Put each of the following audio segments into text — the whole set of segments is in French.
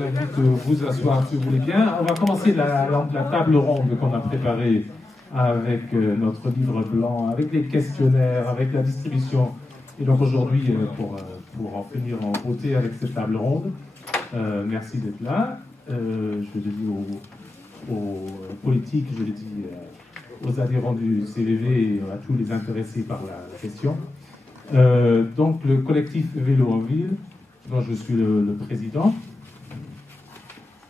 vous invite à vous asseoir si vous voulez bien. On va commencer la table ronde qu'on a préparée avec notre livre blanc, avec les questionnaires, avec la distribution. Et donc aujourd'hui, pour en finir en beauté avec cette table ronde, merci d'être là. Je le dis aux politiques, je le dis aux adhérents du CVV et à tous les intéressés par la question. Donc le collectif Vélo en Ville, dont je suis le président,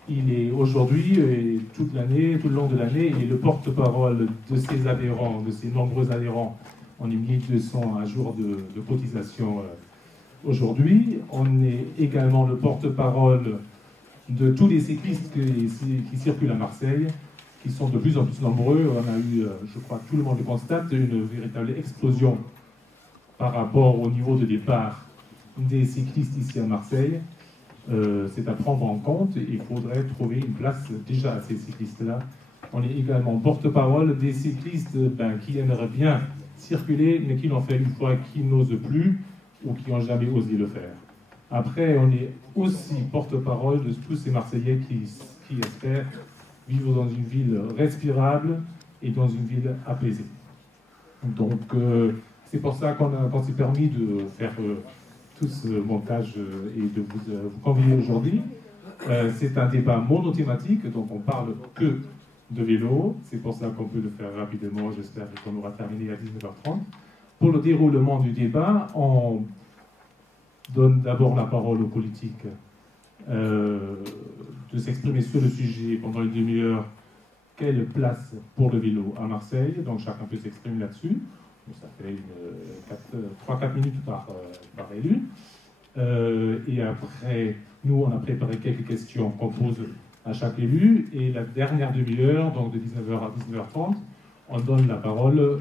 il est aujourd'hui et toute l'année, tout le long de l'année, il est le porte-parole de ses adhérents, de ses nombreux adhérents. On est 1200 à jour de cotisation aujourd'hui. On est également le porte-parole de tous les cyclistes qui circulent à Marseille, qui sont de plus en plus nombreux. On a eu, je crois que tout le monde le constate, une véritable explosion par rapport au niveau de départ des cyclistes ici à Marseille. C'est à prendre en compte. Il faudrait trouver une place déjà à ces cyclistes-là. On est également porte-parole des cyclistes qui aimeraient bien circuler, mais qui l'ont fait une fois, qui n'osent plus ou qui n'ont jamais osé le faire. Après, on est aussi porte-parole de tous ces Marseillais qui espèrent vivre dans une ville respirable et dans une ville apaisée. Donc, c'est pour ça qu'on s'est permis de faire tout ce montage et de vous convier aujourd'hui. C'est un débat monothématique, donc on parle que de vélo. C'est pour ça qu'on peut le faire rapidement. J'espère qu'on aura terminé à 19h30. Pour le déroulement du débat, on donne d'abord la parole aux politiques de s'exprimer sur le sujet pendant une demi-heure. Quelle place pour le vélo à Marseille? Donc chacun peut s'exprimer là-dessus. Ça fait 3-4 minutes par élu. Et après, nous, on a préparé quelques questions qu'on pose à chaque élu. Et la dernière demi-heure, donc de 19h à 19h30, on donne la parole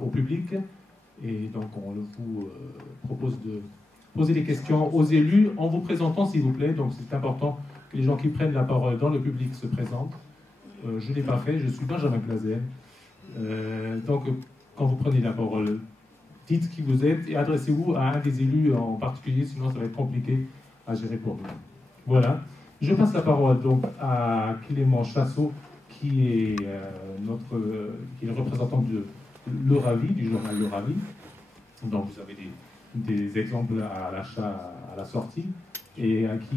au public. Et donc, on vous propose de poser des questions aux élus en vous présentant, s'il vous plaît. Donc, c'est important que les gens qui prennent la parole dans le public se présentent. Je ne l'ai pas fait, je suis Benjamin Clazen. Donc, quand vous prenez la parole, dites qui vous êtes et adressez-vous à un des élus en particulier, sinon ça va être compliqué à gérer pour vous. Voilà. Je passe la parole donc à Clément Chassot, qui est le représentant de Le Ravi, du journal Le Ravi. Donc vous avez des exemples à l'achat, à la sortie, et à qui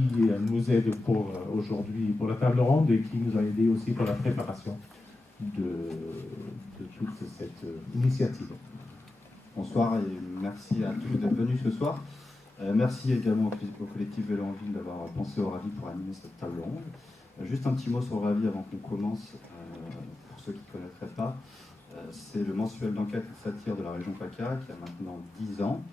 nous aide pour aujourd'hui, pour la table ronde, et qui nous a aidé aussi pour la préparation de toute cette initiative. Bonsoir et merci à tous d'être venus ce soir. Merci également au collectif Vélo en Ville d'avoir pensé au Ravi pour animer cette table ronde. Juste un petit mot sur le Ravi avant qu'on commence, pour ceux qui ne connaîtraient pas. C'est le mensuel d'enquête et de satire de la région PACA qui a maintenant 10 ans.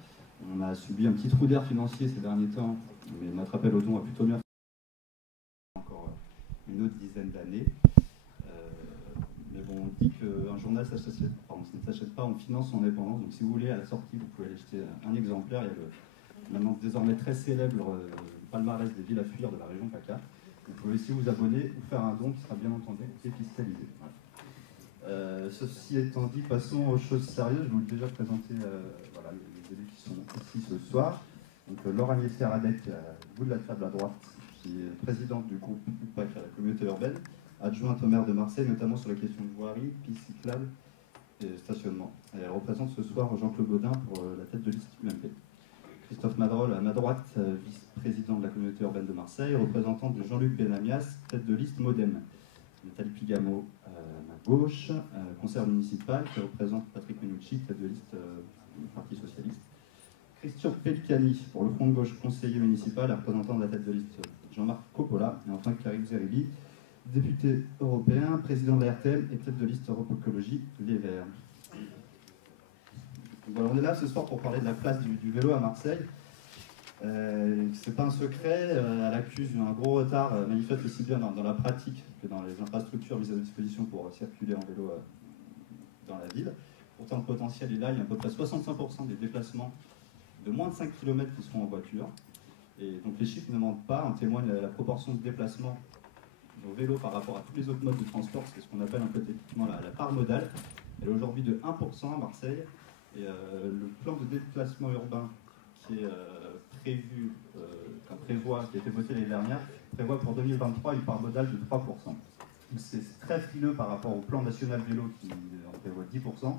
On a subi un petit trou d'air financier ces derniers temps, mais notre appel aux dons a plutôt bien fait encore une autre dizaine d'années. Mais bon, on dit qu'un journal ça ne s'achète pas, on finance son indépendance. Donc si vous voulez, à la sortie, vous pouvez aller acheter un exemplaire. Il y a le maintenant désormais très célèbre palmarès des villes à fuir de la région PACA. Vous pouvez aussi vous abonner ou faire un don qui sera bien entendu défiscalisé. Voilà. Ceci étant dit, passons aux choses sérieuses. Je vous ai déjà présenté voilà, les élus qui sont ici ce soir. Donc Laura Niessier-Radec, au bout de la table à droite, qui est présidente du groupe PACA, la communauté urbaine, adjointe au maire de Marseille, notamment sur la question de voirie, pistes cyclables et stationnement. Et elle représente ce soir Jean-Claude Gaudin pour la tête de liste UMP. Christophe Madrol, à ma droite, vice-président de la communauté urbaine de Marseille, représentant de Jean-Luc Benamias, tête de liste Modem. Nathalie Pigamo, à ma gauche, conseillère municipal, qui représente Patrick Menucci, tête de liste du Parti Socialiste. Christian Pelcani, pour le Front de Gauche, conseiller municipal, et représentant de la tête de liste Jean-Marc Coppola. Et enfin Karim Zeribi, député européen, président de la RTM et tête de liste Europe Écologie Les Verts. Voilà, on est là ce soir pour parler de la place du vélo à Marseille. C'est pas un secret, elle accuse un gros retard manifeste aussi bien dans la pratique que dans les infrastructures mises à disposition pour circuler en vélo dans la ville. Pourtant le potentiel est là, il y a à peu près 65% des déplacements de moins de 5 km qui seront en voiture. Et donc les chiffres ne mentent pas, en témoigne la proportion de déplacements au vélo par rapport à tous les autres modes de transport, c'est ce qu'on appelle un peu techniquement la part modale. Elle est aujourd'hui de 1% à Marseille. Et le plan de déplacement urbain qui est prévu prévoit, qui a été voté l'année dernière, prévoit pour 2023 une part modale de 3%. C'est très frileux par rapport au plan national vélo qui en prévoit 10%,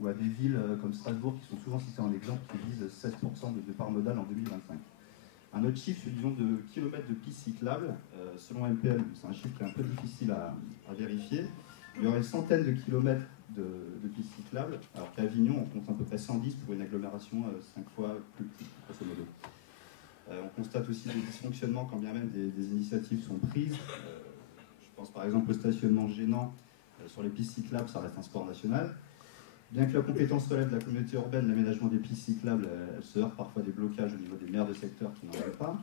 ou à des villes comme Strasbourg qui sont souvent citées en exemple qui visent 16% de part modale en 2025. Un autre chiffre, c'est disons de kilomètres de pistes cyclables. Selon MPL, c'est un chiffre qui est un peu difficile à vérifier. Il y aurait une centaine de kilomètres de pistes cyclables, alors qu'à Avignon, on compte à peu près 110 pour une agglomération 5 fois plus petite, grosso modo. On constate aussi des dysfonctionnements quand bien même des initiatives sont prises. Je pense par exemple au stationnement gênant sur les pistes cyclables, ça reste un sport national. Bien que la compétence relève de la communauté urbaine, l'aménagement des pistes cyclables, elle se heurte parfois des blocages au niveau des maires de secteur qui n'en veulent pas.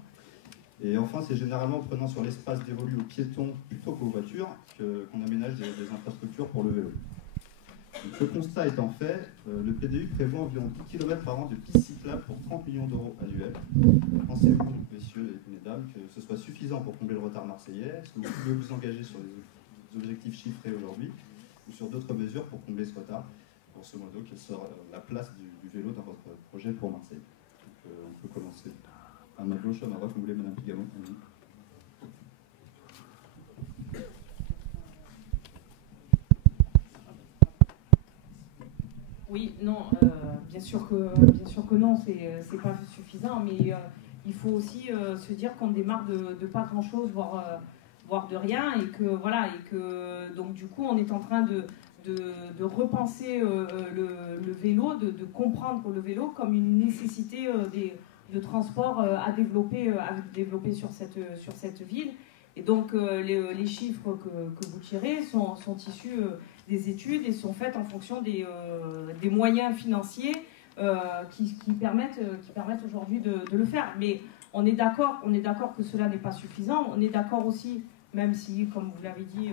Et enfin, c'est généralement en prenant sur l'espace dévolu aux piétons plutôt qu'aux voitures qu'on aménage des infrastructures pour le vélo. Donc, ce constat étant fait, le PDU prévoit environ 10 km par an de pistes cyclables pour 30 millions d'euros annuels. Pensez-vous, messieurs et mesdames, que ce soit suffisant pour combler le retard marseillais? Est-ce que vous pouvez vous engager sur les objectifs chiffrés aujourd'hui ou sur d'autres mesures pour combler ce retard? Grosso modo, quelle sera la place du vélo dans votre projet pour Marseille? Donc, on peut commencer à ma gauche, à ma droite, vous voulez, Madame Pigamon. Oui, non, bien sûr que non, c'est pas suffisant, mais il faut aussi se dire qu'on démarre de pas grand-chose, voire de rien, et que voilà, et que donc du coup on est en train de repenser le vélo, de comprendre le vélo comme une nécessité de transport à développer sur cette ville. Et donc les chiffres que vous tirez sont issus des études et sont faites en fonction des moyens financiers qui permettent aujourd'hui de le faire. Mais on est d'accord que cela n'est pas suffisant. On est d'accord aussi, même si, comme vous l'avez dit,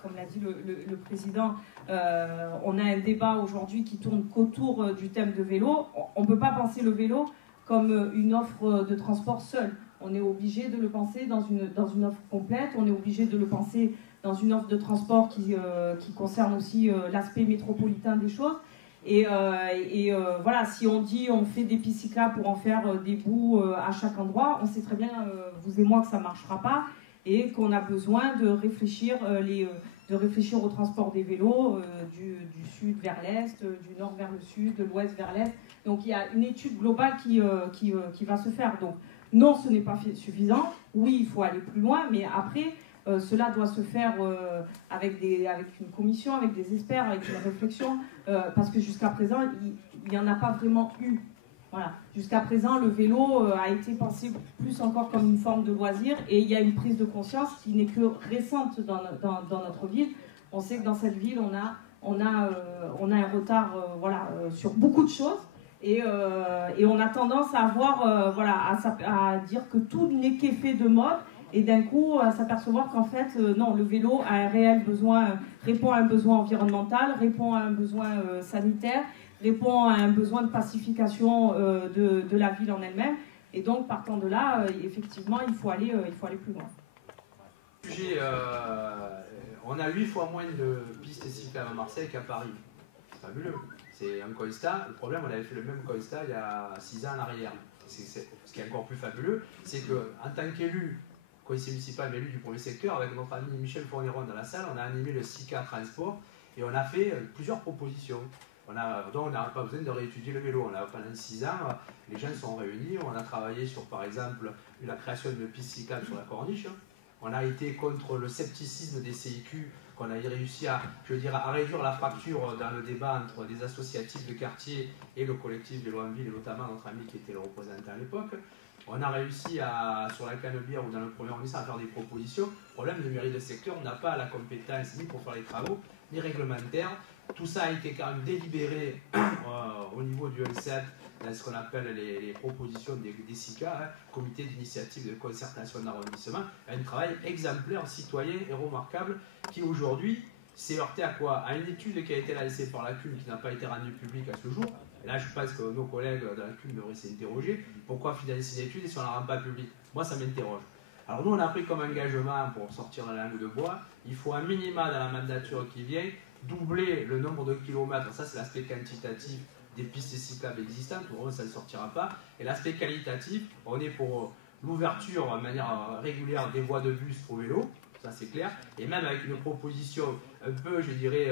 comme l'a dit le président, on a un débat aujourd'hui qui tourne qu'autour du thème de vélo. On ne peut pas penser le vélo comme une offre de transport seule. On est obligé de le penser dans une offre complète. On est obligé de le penser dans une offre de transport qui concerne aussi l'aspect métropolitain des choses. Et voilà, si on dit on fait des pistes cyclables pour en faire des bouts à chaque endroit, on sait très bien, vous et moi, que ça ne marchera pas et qu'on a besoin de réfléchir au transport des vélos du sud vers l'est, du nord vers le sud, de l'ouest vers l'est. Donc il y a une étude globale qui va se faire. Donc non, ce n'est pas suffisant. Oui, il faut aller plus loin, mais après, cela doit se faire avec une commission, avec des experts, avec une réflexion, parce que jusqu'à présent, il n'y en a pas vraiment eu. Voilà. Jusqu'à présent, le vélo a été pensé plus encore comme une forme de loisir, et il y a une prise de conscience qui n'est que récente dans notre ville. On sait que dans cette ville, on a un retard sur beaucoup de choses. Et on a tendance à à dire que tout n'est qu'effet de mode, et d'un coup à s'apercevoir qu'en fait non, le vélo a un réel besoin, répond à un besoin environnemental, répond à un besoin sanitaire, répond à un besoin de pacification de la ville en elle-même. Et donc partant de là, effectivement, il faut aller plus loin. On a 8 fois moins de pistes cyclables à Marseille qu'à Paris. C'est fabuleux. C'est un constat. Le problème, on avait fait le même constat il y a 6 ans en arrière. Ce qui est encore plus fabuleux, c'est qu'en tant qu'élu, conseiller municipal, mais élu du premier secteur, avec notre ami Michel Fourniron dans la salle, on a animé le SICA Transport et on a fait plusieurs propositions. Donc on n'a pas besoin de réétudier le vélo. Pendant 6 ans, les gens sont réunis. On a travaillé sur, par exemple, la création de pistes cyclables sur la Corniche. On a été contre le scepticisme des CIQ, qu'on a réussi à réduire la fracture dans le débat entre des associatifs de quartier et le collectif Vélo en Ville, et notamment notre ami qui était le représentant à l'époque. On a réussi sur la Canebière ou dans le premier arrondissement à faire des propositions. Le problème, le mairie de secteur n'a pas la compétence ni pour faire les travaux, ni réglementaire. Tout ça a été quand même délibéré au niveau du L7, dans ce qu'on appelle les propositions des SICA, comité d'initiative de concertation d'arrondissement. Un travail exemplaire, citoyen et remarquable qui aujourd'hui s'est heurté à quoi? À une étude qui a été lancée par la CUM qui n'a pas été rendue publique à ce jour. Et là, je pense que nos collègues de la CUM devraient s'interroger. Pourquoi financer une étude et si on ne la rend pas publique? Moi, ça m'interroge. Alors nous, on a pris comme engagement pour sortir de la langue de bois, il faut un minima dans la mandature qui vient, doubler le nombre de kilomètres. Ça, c'est l'aspect quantitatif des pistes cyclables existantes. Pour eux, ça ne sortira pas. Et l'aspect qualitatif, on est pour l'ouverture de manière régulière des voies de bus au vélo, ça c'est clair, et même avec une proposition un peu, je dirais,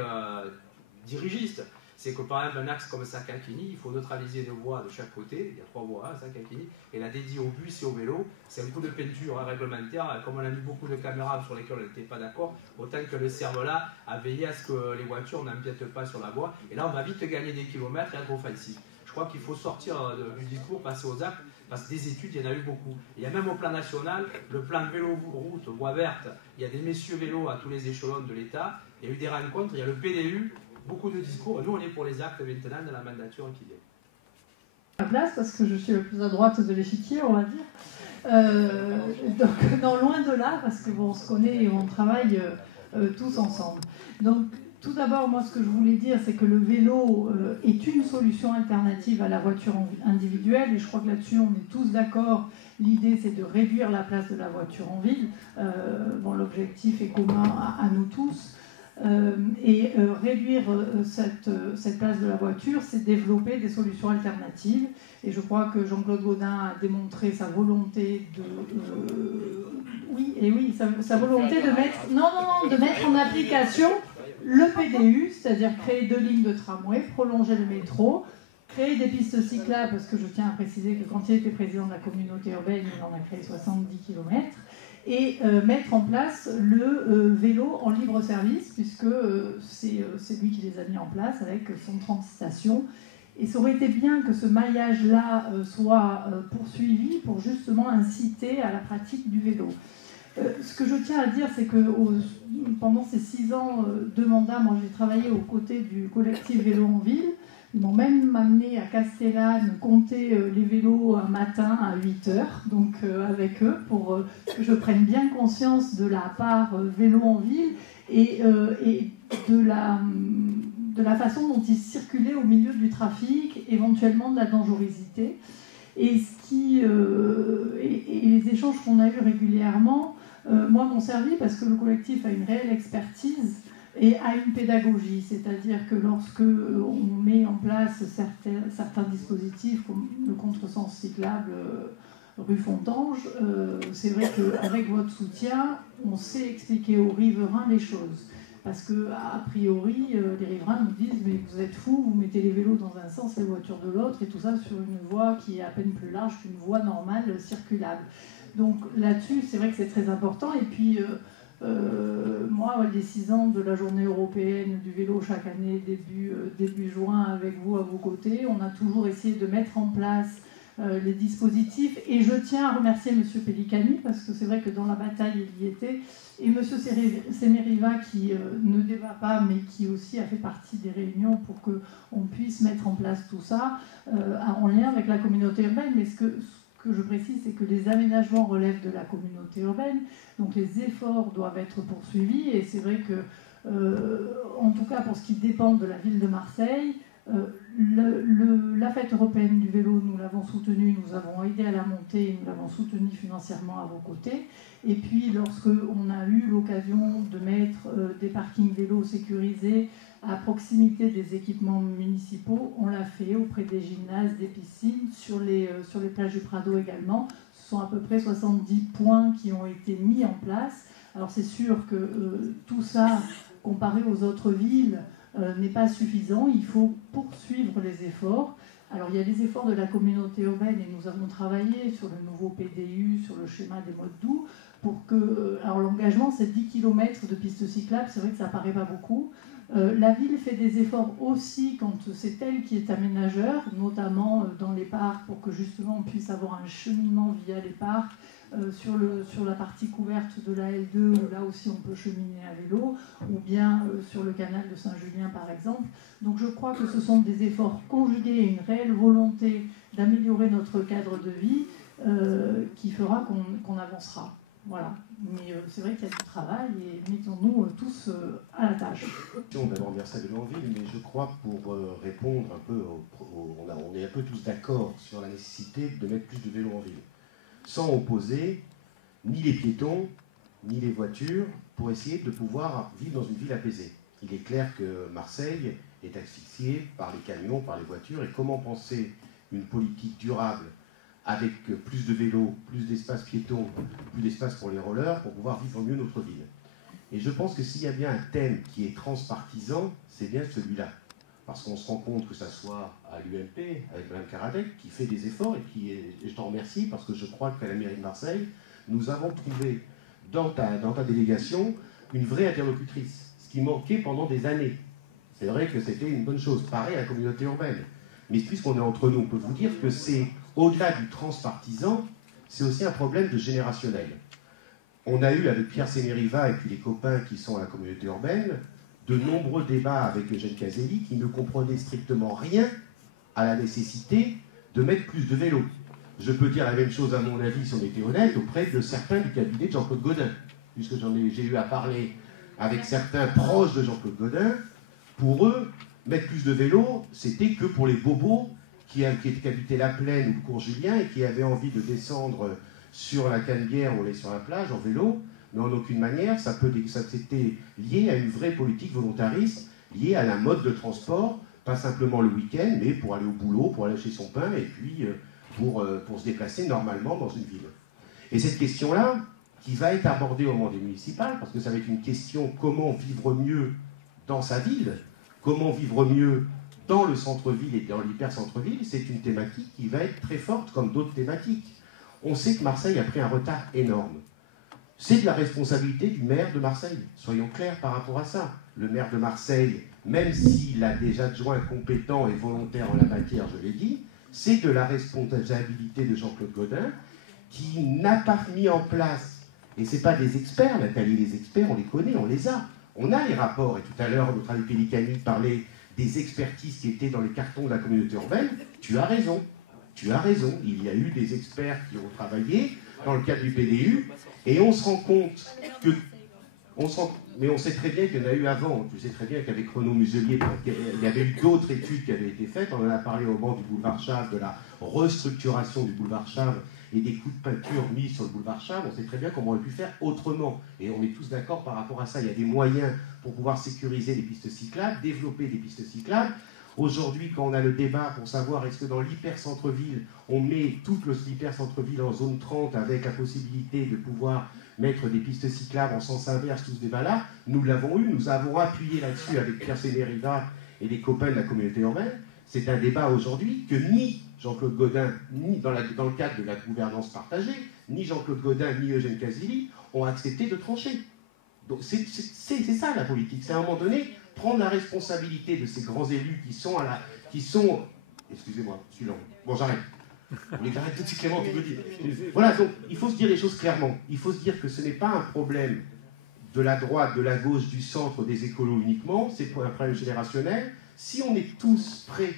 dirigiste. C'est que par exemple un axe comme Saint-Quinquini, il faut neutraliser une voie de chaque côté, il y a 3 voies à Saint-Quinquini, et la dédiée au bus et au vélo, c'est un coup de peinture réglementaire, comme on a mis beaucoup de caméras sur lesquelles on n'était pas d'accord, autant que le CERVLA a veillé à ce que les voitures n'empiètent pas sur la voie, et là on va vite gagner des kilomètres et être offensif. Je crois qu'il faut sortir du discours, passer aux actes, parce que des études, il y en a eu beaucoup. Il y a même au plan national, le plan vélo-route, voie verte, il y a des messieurs vélos à tous les échelons de l'État, il y a eu des rencontres, il y a le PDU, beaucoup de discours. Nous, on est pour les actes maintenant de la mandature qui vient. À place, parce que je suis le plus à droite de l'échiquier, on va dire. Donc, non, loin de là, parce que bon, on se connaît et on travaille tous ensemble. Donc, tout d'abord, moi, ce que je voulais dire, c'est que le vélo est une solution alternative à la voiture individuelle, et je crois que là-dessus, on est tous d'accord. L'idée, c'est de réduire la place de la voiture en ville. Bon, l'objectif est commun à nous tous. Réduire cette place de la voiture, c'est développer des solutions alternatives. Et je crois que Jean-Claude Gaudin a démontré sa volonté de... sa volonté de mettre en application le PDU, c'est-à-dire créer 2 lignes de tramway, prolonger le métro, créer des pistes cyclables, parce que je tiens à préciser que quand il était président de la communauté urbaine, il en a créé 70 km, et mettre en place le vélo en libre service, puisque c'est lui qui les a mis en place avec 130 stations. Et ça aurait été bien que ce maillage-là soit poursuivi pour justement inciter à la pratique du vélo. Ce que je tiens à dire, c'est que pendant ces 6 ans de mandat, moi j'ai travaillé aux côtés du collectif Vélo en Ville. Ils m'ont même amené à Castellane compter les vélos un matin à 8h, donc avec eux, pour que je prenne bien conscience de la part vélo en ville et de la façon dont ils circulaient au milieu du trafic, éventuellement de la dangerosité. Et les échanges qu'on a eus régulièrement, moi m'ont servi parce que le collectif a une réelle expertise et à une pédagogie, c'est-à-dire que lorsque on met en place certains dispositifs comme le contresens cyclable rue Fontange, c'est vrai qu'avec votre soutien, on sait expliquer aux riverains les choses. Parce que a priori, les riverains nous disent « mais vous êtes fous, vous mettez les vélos dans un sens, les voitures de l'autre, et tout ça sur une voie qui est à peine plus large qu'une voie normale circulable ». Donc là-dessus, c'est vrai que c'est très important. Et puis, moi, les 6 ans de la journée européenne du vélo chaque année, début juin, avec vous à vos côtés, on a toujours essayé de mettre en place les dispositifs. Et je tiens à remercier M. Pellicani, parce que c'est vrai que dans la bataille, il y était. Et M. Semeriva, qui ne débat pas, mais qui aussi a fait partie des réunions pour qu'on puisse mettre en place tout ça, en lien avec la communauté urbaine. Mais ce que je précise, c'est que les aménagements relèvent de la communauté urbaine, donc les efforts doivent être poursuivis. Et c'est vrai que, en tout cas pour ce qui dépend de la ville de Marseille, la fête européenne du vélo, nous l'avons soutenue, nous avons aidé à la monter, nous l'avons soutenue financièrement à vos côtés. Et puis, lorsqu'on a eu l'occasion de mettre des parkings vélos sécurisés à proximité des équipements municipaux, on l'a fait auprès des gymnases, des piscines, sur les plages du Prado également. Ce sont à peu près 70 points qui ont été mis en place. Alors c'est sûr que tout ça, comparé aux autres villes, n'est pas suffisant. Il faut poursuivre les efforts. Alors il y a les efforts de la communauté urbaine et nous avons travaillé sur le nouveau PDU, sur le schéma des modes doux, pour que... Alors l'engagement, c'est 10 km de pistes cyclables, c'est vrai que ça paraît pas beaucoup. La ville fait des efforts aussi quand c'est elle qui est aménageur, notamment dans les parcs, pour que justement on puisse avoir un cheminement via les parcs, sur la partie couverte de la L2, où là aussi on peut cheminer à vélo, ou bien sur le canal de Saint-Julien par exemple. Donc je crois que ce sont des efforts conjugués et une réelle volonté d'améliorer notre cadre de vie qui fera qu'on avancera. Voilà, mais c'est vrai qu'il y a du travail et mettons-nous tous à la tâche. D'abord, merci à Vélo-en-Ville, mais je crois pour répondre un peu, on est un peu tous d'accord sur la nécessité de mettre plus de vélos en ville, sans opposer ni les piétons, ni les voitures, pour essayer de pouvoir vivre dans une ville apaisée. Il est clair que Marseille est asphyxiée par les camions, par les voitures, et comment penser une politique durable avec plus de vélos, plus d'espace piéton, plus d'espace pour les rollers, pour pouvoir vivre mieux notre ville. Et je pense que s'il y a bien un thème qui est transpartisan, c'est bien celui-là. Parce qu'on se rend compte que ça soit à l'UMP, avec Mme Karadec, qui fait des efforts, et je t'en remercie, parce que je crois qu'à la mairie de Marseille, nous avons trouvé dans ta délégation une vraie interlocutrice, ce qui manquait pendant des années. C'est vrai que c'était une bonne chose, pareil à la communauté urbaine. Mais puisqu'on est entre nous, on peut vous dire que c'est, au-delà du transpartisan, c'est aussi un problème de générationnel. On a eu avec Pierre Sémériva et puis les copains qui sont à la communauté urbaine, de nombreux débats avec Eugène Caselli qui ne comprenaient strictement rien à la nécessité de mettre plus de vélos. Je peux dire la même chose, à mon avis, si on était honnête, auprès de certains du cabinet de Jean-Claude Gaudin, puisque j'ai eu à parler avec certains proches de Jean-Claude Gaudin. Pour eux, mettre plus de vélos, c'était que pour les bobos qui habitaient la Plaine ou le cours Julien et qui avaient envie de descendre sur la Canebière ou aller sur la plage en vélo, mais en aucune manière, ça s'était lié à une vraie politique volontariste, liée à la mode de transport, pas simplement le week-end, mais pour aller au boulot, pour aller chez son pain, et puis pour se déplacer normalement dans une ville. Et cette question-là, qui va être abordée au moment des municipales, parce que ça va être une question comment vivre mieux dans sa ville, comment vivre mieux dans le centre-ville et dans l'hyper-centre-ville, c'est une thématique qui va être très forte comme d'autres thématiques. On sait que Marseille a pris un retard énorme. C'est de la responsabilité du maire de Marseille. Soyons clairs par rapport à ça. Le maire de Marseille, même s'il a des adjoints compétents et volontaires en la matière, je l'ai dit, c'est de la responsabilité de Jean-Claude Gaudin qui n'a pas mis en place, et ce n'est pas des experts, Nathalie, les experts, on les connaît, on les a. On a les rapports, et tout à l'heure, notre ami Pellicani parlait des expertises qui étaient dans les cartons de la communauté urbaine. Tu as raison, il y a eu des experts qui ont travaillé dans le cadre du PDU, et on se rend compte que... mais on sait très bien qu'il y en a eu avant. Tu sais très bien qu'avec Renaud Muselier, il y avait eu d'autres études qui avaient été faites. On en a parlé au moment du boulevard Chave, de la restructuration du boulevard Chave et des coups de peinture mis sur le boulevard Chave. On sait très bien comment on aurait pu faire autrement. Et on est tous d'accord par rapport à ça. Il y a des moyens pour pouvoir sécuriser les pistes cyclables, développer des pistes cyclables. Aujourd'hui, quand on a le débat pour savoir est-ce que dans l'hyper-centre-ville, on met tout l'hyper-centre-ville en zone 30 avec la possibilité de pouvoir mettre des pistes cyclables en sens inverse, tout ce débat-là, nous l'avons eu, nous avons appuyé là-dessus avec Pierre Sémériva et les copains de la communauté urbaine. C'est un débat aujourd'hui que ni Jean-Claude Gaudin, ni dans le cadre de la gouvernance partagée, ni Jean-Claude Gaudin, ni Eugène Caselli ont accepté de trancher. Donc c'est ça la politique, c'est à un moment donné prendre la responsabilité de ces grands élus qui sont excusez-moi, je suis lent. Bon, j'arrête. On les arrête tout de suite, Clément, tu peux dire. Voilà, donc il faut se dire les choses clairement. Il faut se dire que ce n'est pas un problème de la droite, de la gauche, du centre, des écolos uniquement, c'est un problème générationnel. Si on est tous prêts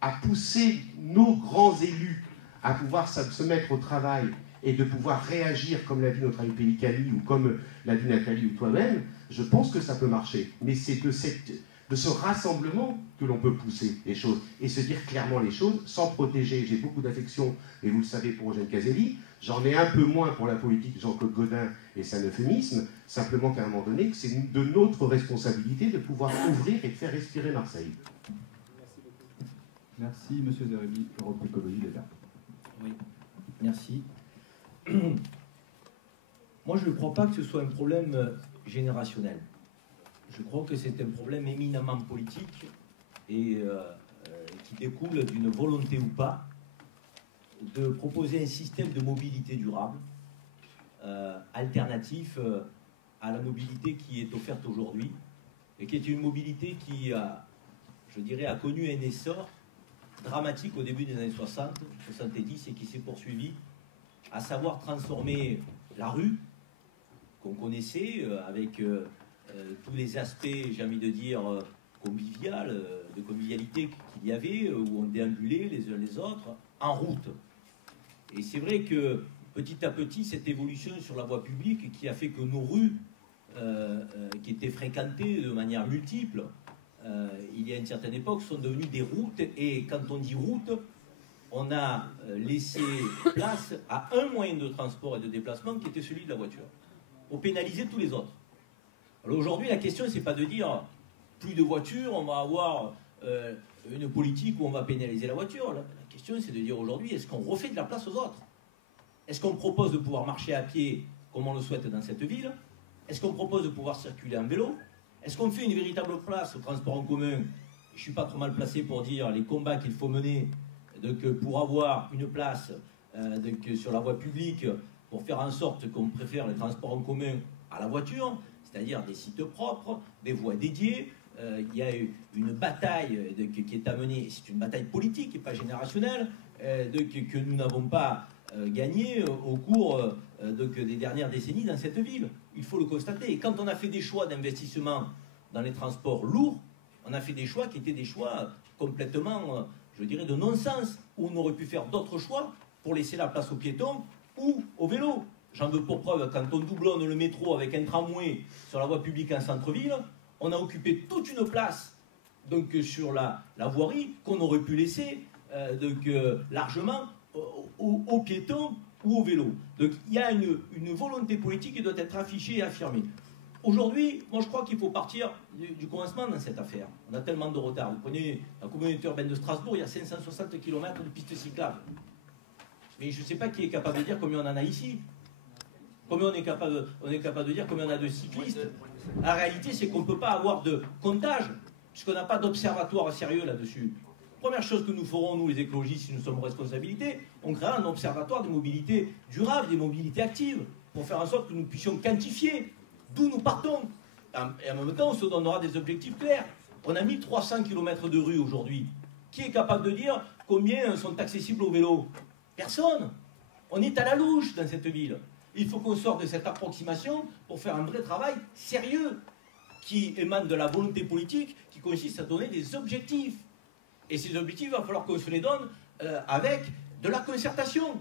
à pousser nos grands élus à pouvoir se mettre au travail et de pouvoir réagir comme l'a dit notre ami Pellicani ou comme l'a dit Nathalie ou toi-même, je pense que ça peut marcher. Mais c'est de ce rassemblement que l'on peut pousser les choses et se dire clairement les choses sans protéger. J'ai beaucoup d'affection, et vous le savez, pour Eugène Caselli. J'en ai un peu moins pour la politique de Jean-Claude Gaudin, et c'est un euphémisme, simplement qu'à un moment donné, que c'est de notre responsabilité de pouvoir ouvrir et de faire respirer Marseille. Merci, Monsieur Zerébi, Europe Écologie Les Verts. Oui, merci. Moi, je ne crois pas que ce soit un problème générationnel. Je crois que c'est un problème éminemment politique et qui découle d'une volonté ou pas de proposer un système de mobilité durable alternatif à la mobilité qui est offerte aujourd'hui et qui est une mobilité qui, je dirais, a connu un essor dramatique au début des années 60, 70 et qui s'est poursuivi, à savoir transformer la rue qu'on connaissait avec tous les aspects, j'ai envie de dire, convivial, de convivialité qu'il y avait, où on déambulait les uns les autres, en route. Et c'est vrai que petit à petit, cette évolution sur la voie publique qui a fait que nos rues, qui étaient fréquentées de manière multiple, il y a une certaine époque, sont devenues des routes. Et quand on dit route, on a laissé place à un moyen de transport et de déplacement qui était celui de la voiture, pour pénaliser tous les autres. Alors aujourd'hui, la question, c'est pas de dire plus de voitures, on va avoir une politique où on va pénaliser la voiture. La question, c'est de dire aujourd'hui, est-ce qu'on refait de la place aux autres? Est-ce qu'on propose de pouvoir marcher à pied comme on le souhaite dans cette ville? Est-ce qu'on propose de pouvoir circuler en vélo? Est-ce qu'on fait une véritable place au transport en commun? Je ne suis pas trop mal placé pour dire les combats qu'il faut mener pour avoir une place sur la voie publique, pour faire en sorte qu'on préfère les transports en commun à la voiture, c'est-à-dire des sites propres, des voies dédiées. Il y a une bataille qui est à mener, c'est une bataille politique et pas générationnelle, que nous n'avons pas gagnée au cours des dernières décennies dans cette ville. Il faut le constater. Et quand on a fait des choix d'investissement dans les transports lourds, on a fait des choix qui étaient des choix complètement, je dirais, de non-sens, où on aurait pu faire d'autres choix pour laisser la place aux piétons ou au vélo. J'en veux pour preuve, quand on doublonne le métro avec un tramway sur la voie publique en centre-ville, on a occupé toute une place sur la voirie qu'on aurait pu laisser largement aux piétons ou au vélo. Donc il y a une volonté politique qui doit être affichée et affirmée. Aujourd'hui, moi je crois qu'il faut partir du commencement dans cette affaire. On a tellement de retard. Vous prenez la communauté urbaine de Strasbourg, il y a 560 km de pistes cyclables. Mais je ne sais pas qui est capable de dire combien on en a ici. Combien on est capable de dire combien on a de cyclistes. La réalité, c'est qu'on ne peut pas avoir de comptage, puisqu'on n'a pas d'observatoire sérieux là-dessus. Première chose que nous ferons, nous les écologistes, si nous sommes en responsabilité, on créera un observatoire des mobilités durables, des mobilités actives, pour faire en sorte que nous puissions quantifier d'où nous partons. Et en même temps, on se donnera des objectifs clairs. On a 1300 km de rues aujourd'hui. Qui est capable de dire combien sont accessibles au vélo? Personne. On est à la louche dans cette ville. Il faut qu'on sorte de cette approximation pour faire un vrai travail sérieux qui émane de la volonté politique, qui consiste à donner des objectifs. Et ces objectifs, il va falloir qu'on se les donne avec de la concertation.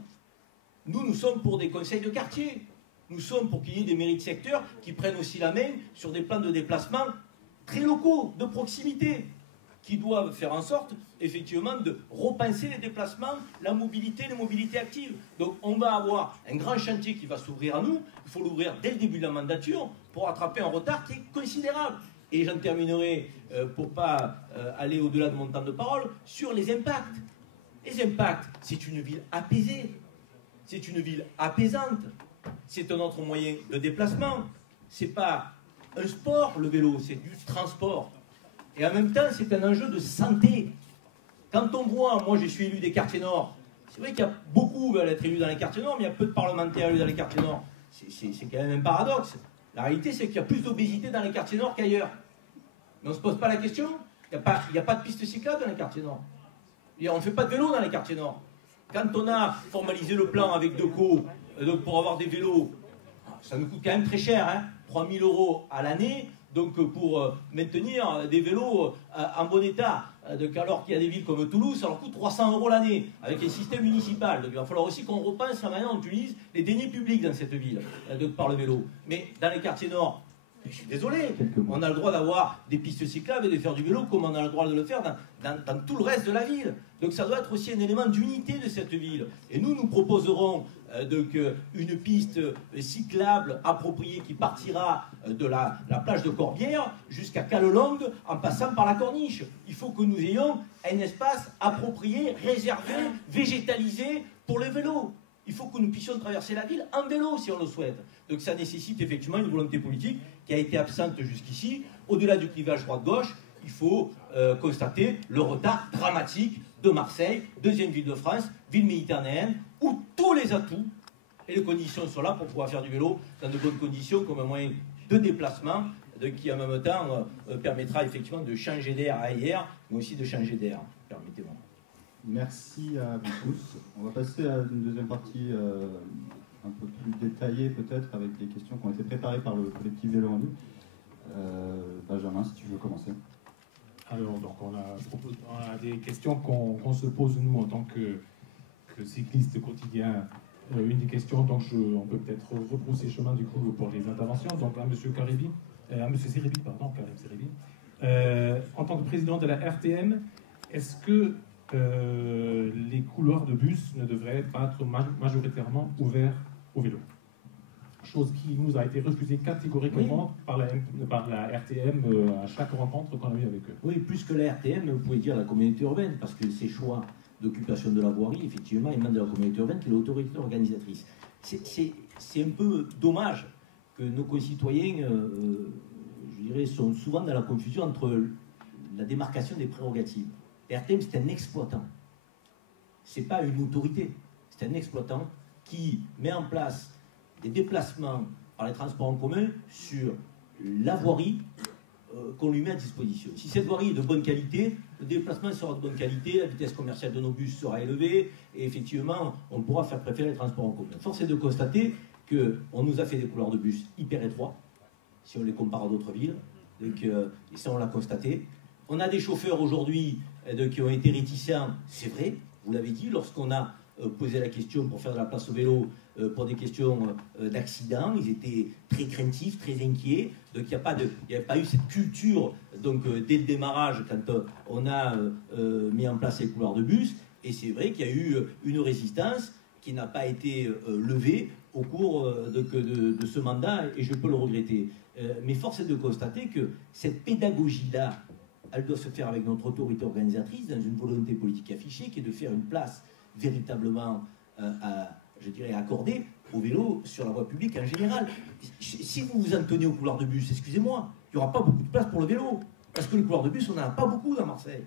Nous sommes pour des conseils de quartier. Nous sommes pour qu'il y ait des mairies de secteur qui prennent aussi la main sur des plans de déplacement très locaux, de proximité, qui doivent faire en sorte, effectivement, de repenser les déplacements, la mobilité, les mobilités actives. Donc, on va avoir un grand chantier qui va s'ouvrir à nous. Il faut l'ouvrir dès le début de la mandature pour attraper un retard qui est considérable. Et j'en terminerai, pour ne pas aller au-delà de mon temps de parole, sur les impacts. Les impacts, c'est une ville apaisée. C'est une ville apaisante. C'est un autre moyen de déplacement. C'est pas un sport, le vélo, c'est du transport. Et en même temps, c'est un enjeu de santé. Quand on voit, moi je suis élu des quartiers nord, c'est vrai qu'il y a beaucoup veulent être élus dans les quartiers nord, mais il y a peu de parlementaires élus dans les quartiers nord. C'est quand même un paradoxe. La réalité, c'est qu'il y a plus d'obésité dans les quartiers nord qu'ailleurs. Mais on ne se pose pas la question. Il n'y a pas de piste cyclable dans les quartiers nord. On ne fait pas de vélo dans les quartiers nord. Quand on a formalisé le plan avec Deco, donc pour avoir des vélos, ça nous coûte quand même très cher, hein, 3 000 € à l'année, donc pour maintenir des vélos en bon état. Donc alors qu'il y a des villes comme Toulouse, ça leur coûte 300 € l'année, avec un système municipal. Donc il va falloir aussi qu'on repense la manière dont on utilise les deniers publics dans cette ville, par le vélo. Mais dans les quartiers nord, je suis désolé, on a le droit d'avoir des pistes cyclables et de faire du vélo comme on a le droit de le faire dans tout le reste de la ville. Donc ça doit être aussi un élément d'unité de cette ville. Et nous proposerons une piste cyclable appropriée qui partira de la plage de Corbière jusqu'à Callelongue en passant par la Corniche. Il faut que nous ayons un espace approprié, réservé, végétalisé pour les vélos. Il faut que nous puissions traverser la ville en vélo si on le souhaite. Donc ça nécessite effectivement une volonté politique qui a été absente jusqu'ici. Au-delà du clivage droite-gauche, il faut constater le retard dramatique de Marseille, deuxième ville de France, ville méditerranéenne, où tous les atouts et les conditions sont là pour pouvoir faire du vélo dans de bonnes conditions comme un moyen de déplacement qui en même temps permettra effectivement de changer d'air ailleurs, mais aussi de changer d'air. Permettez-moi. Merci à vous tous. On va passer à une deuxième partie un peu plus détaillée peut-être avec des questions qui ont été préparées par le collectif Vélo en ligne. Benjamin, si tu veux commencer. Alors, donc on a des questions qu'on se pose nous en tant que cyclistes quotidiens. Une des questions, donc on peut peut-être rebrousser chemin du coup pour les interventions. Donc à M. Caribi, Karim Seribi. En tant que président de la RTM, est-ce que les couloirs de bus ne devraient pas être majoritairement ouverts au vélo? Chose qui nous a été refusée catégoriquement par la RTM à chaque rencontre qu'on a eue avec eux. Oui, plus que la RTM, vous pouvez dire la communauté urbaine, parce que ces choix d'occupation de la voirie, effectivement, émane de la communauté urbaine qui est l'autorité organisatrice. C'est un peu dommage que nos concitoyens, je dirais, sont souvent dans la confusion entre la démarcation des prérogatives. RTM, c'est un exploitant. Ce n'est pas une autorité. C'est un exploitant qui met en place des déplacements par les transports en commun sur la voirie qu'on lui met à disposition. Si cette voirie est de bonne qualité, le déplacement sera de bonne qualité, la vitesse commerciale de nos bus sera élevée, et effectivement, on pourra faire préférer les transports en commun. Force est de constater qu'on nous a fait des couloirs de bus hyper étroits, si on les compare à d'autres villes, donc, et ça on l'a constaté. On a des chauffeurs aujourd'hui qui ont été réticents, c'est vrai, vous l'avez dit, lorsqu'on a posé la question pour faire de la place au vélo, pour des questions d'accident, ils étaient très craintifs, très inquiets. Donc il n'y avait pas eu cette culture donc, dès le démarrage quand on a mis en place les couloirs de bus. Et c'est vrai qu'il y a eu une résistance qui n'a pas été levée au cours de ce mandat, et je peux le regretter. Mais force est de constater que cette pédagogie-là, elle doit se faire avec notre autorité organisatrice dans une volonté politique affichée qui est de faire une place véritablement je dirais, accordée au vélo sur la voie publique en général. Si vous vous en tenez au couloir de bus, excusez-moi, il n'y aura pas beaucoup de place pour le vélo. Parce que les couloirs de bus, on n'en a pas beaucoup dans Marseille.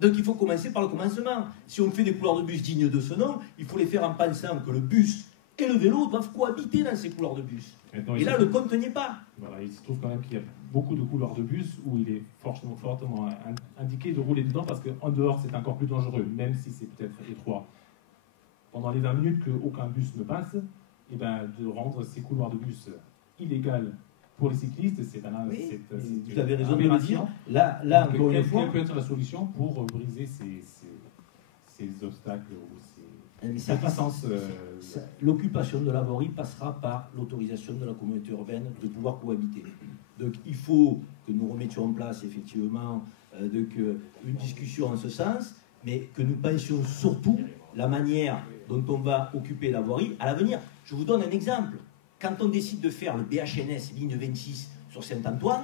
Donc il faut commencer par le commencement. Si on fait des couloirs de bus dignes de ce nom, il faut les faire en pensant que le bus et le vélo doivent cohabiter dans ces couloirs de bus. Et là, le compte n'y est pas. Voilà, il se trouve quand même qu'il y a beaucoup de couloirs de bus où il est fortement indiqué de rouler dedans parce qu'en dehors, c'est encore plus dangereux, même si c'est peut-être étroit. Pendant les 20 minutes qu'aucun bus ne passe, et ben, de rendre ces couloirs de bus illégaux pour les cyclistes, c'est vous avez raison de le dire. Là encore une fois, quelle peut être la solution pour briser ces obstacles ou ces puissances l'occupation de la voirie passera par l'autorisation de la communauté urbaine de pouvoir cohabiter. Donc il faut que nous remettions en place effectivement une discussion en ce sens, mais que nous pensions surtout la manière dont on va occuper la voirie à l'avenir. Je vous donne un exemple. Quand on décide de faire le BHNS ligne 26 sur Saint-Antoine,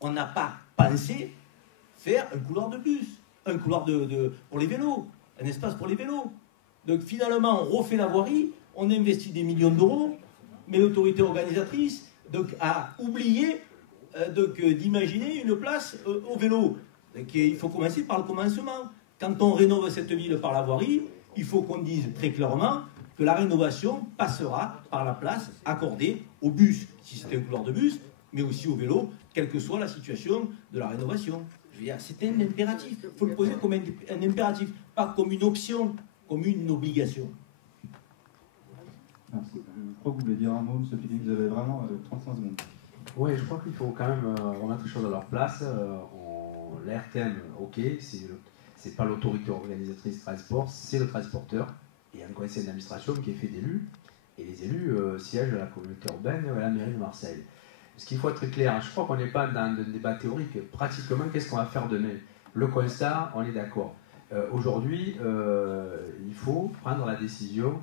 on n'a pas pensé faire un couloir de bus, un couloir pour les vélos, un espace pour les vélos. Donc finalement, on refait la voirie, on investit des millions d'euros, mais l'autorité organisatrice a oublié d'imaginer une place au vélo. Donc, il faut commencer par le commencement. Quand on rénove cette ville par la voirie, il faut qu'on dise très clairement que la rénovation passera par la place accordée au bus, si c'est un couloir de bus, mais aussi au vélo, quelle que soit la situation de la rénovation. Je veux dire, c'est un impératif. Il faut le poser comme un impératif, pas comme une option, comme une obligation. Merci. Je crois que vous voulez dire un mot, M. Pili, vous avez vraiment 35 secondes. Oui, je crois qu'il faut quand même remettre les choses à leur place. La RTM, ok, c'est pas l'autorité organisatrice de transport, c'est le transporteur. Il y a un conseil d'administration qui est fait d'élus, et les élus siègent à la communauté urbaine et à la mairie de Marseille. Ce qu'il faut être très clair, je crois qu'on n'est pas dans un débat théorique. Pratiquement, qu'est-ce qu'on va faire demain? Le constat, on est d'accord. Aujourd'hui, il faut prendre la décision